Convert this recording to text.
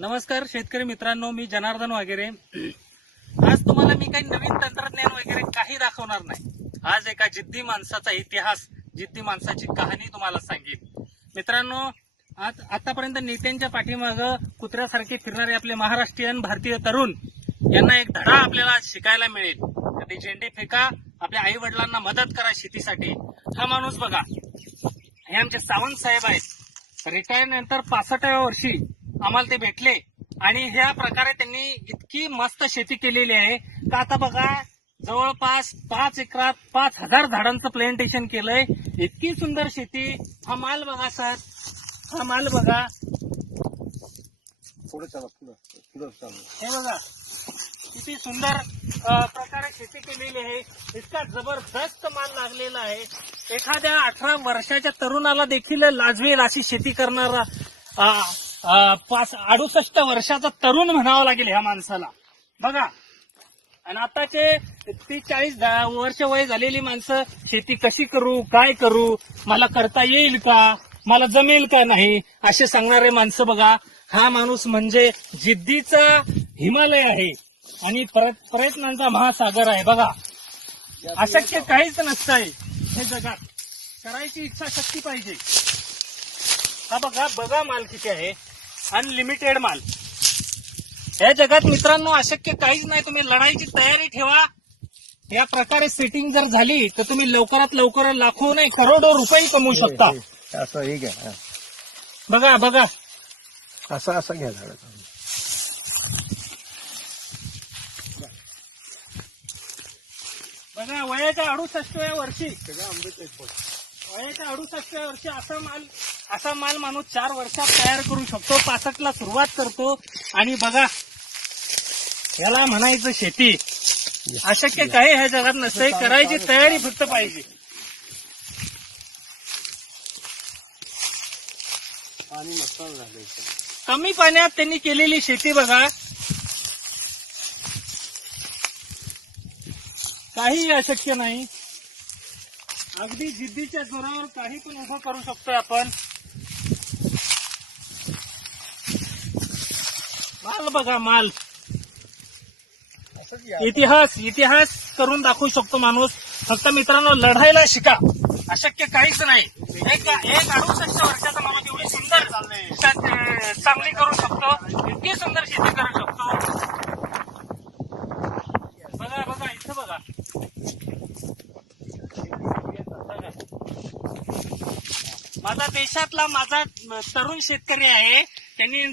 नमस्कार शेतकरी मित्रांनो, मी जनार्दन वगैरे. आज तुम्हाला मी काही नवीन तंत्रज्ञान वगैरे काही दाखवणार नाही. आज एका जिद्दी माणसाचा इतिहास, जिद्दी माणसाची कहाणी तुम्हाला सांगेन. मित्रांनो, आज आतापर्यंत नेत्यांच्या पाठीमागं कुत्र्यासारखे फिरणारे आपले महाराष्ट्रीयन भारतीय तरुण यांना एक धडा आपल्याला शिकायला मिळेल. कधी झेंडे फेका, आपल्या आई वडिलांना मदत करा शेतीसाठी. हा माणूस बघा, हे आमचे सावंत साहेब आहेत. रिटायर नंतर 65व्या वर्षी आम्हाला ते भेटले आणि ह्या प्रकारे त्यांनी इतकी मस्त शेती केलेली आहे का आता बघा, जवळपास 5 एकरात 5000 झाडांचं प्लांटेशन केलंय. इतकी सुंदर शेती. हा माल बघा सर, हा माल बघा, हे बघा किती सुंदर प्रकारे शेती केलेली आहे. इतका जबरदस्त माल लागलेला आहे. एखाद्या 18 वर्षाच्या तरुणाला देखील लाजवेल अशी शेती करणारा 68 वर्षाचा तरुण म्हणावं लागेल ह्या माणसाला. बघा, आणि आताचे 30-40 वर्ष वय झालेली माणसं शेती कशी करू, काय करू, मला करता येईल का, मला जमेल का नाही, असे सांगणारे माणसं बघा. हा माणूस म्हणजे जिद्दीचा हिमालय आहे आणि प्रयत्नांचा महासागर आहे. बघा, अशक्य काहीच नसतंय हे जगात, करायची इच्छा शक्ती पाहिजे. हा बघा, बघा माल किती आहे, अनलिमिटेड माल. या जगात मित्रांनो अशक्य काहीच नाही. तुम्ही लढाईची तयारी ठेवा. या प्रकारे सेटिंग जर झाली तर तुम्ही लवकरात लवकर लाखो नाही करोडो रुपये कमवू शकता. असं हे घ्या, बघा बघा, असं घ्या झाड. बघा, वयाच्या 68व्या वर्षी, वयाच्या 68व्या वर्षी असा माल माणूस 4 वर्षात तयार करू शकतो. 65ला सुरुवात करतो आणि बघा, याला म्हणायचं शेती. अशक्य काही ह्या जगात नसते, करायची तयारी फक्त पाहिजे. पाणी मस्त झालंय. कमी पाण्यात त्यांनी केलेली शेती बघा, काही अशक्य नाही. अगदी जिद्दीच्या जोरावर काही पण उभं करू शकतोय आपण. माल बघा, माल. इतिहास करून दाखवू शकतो माणूस. फक्त मित्रांनो, लढायला शिका. अशक्य काहीच नाही. एक 68 वर्षाचा माणूस एवढी सुंदर चांगली करू शकतो, इतकी सुंदर शेती करू शकतो. बघा बघा, इथं बघा, माझा देशातला माझा तरुण शेतकरी आहे. त्यांनी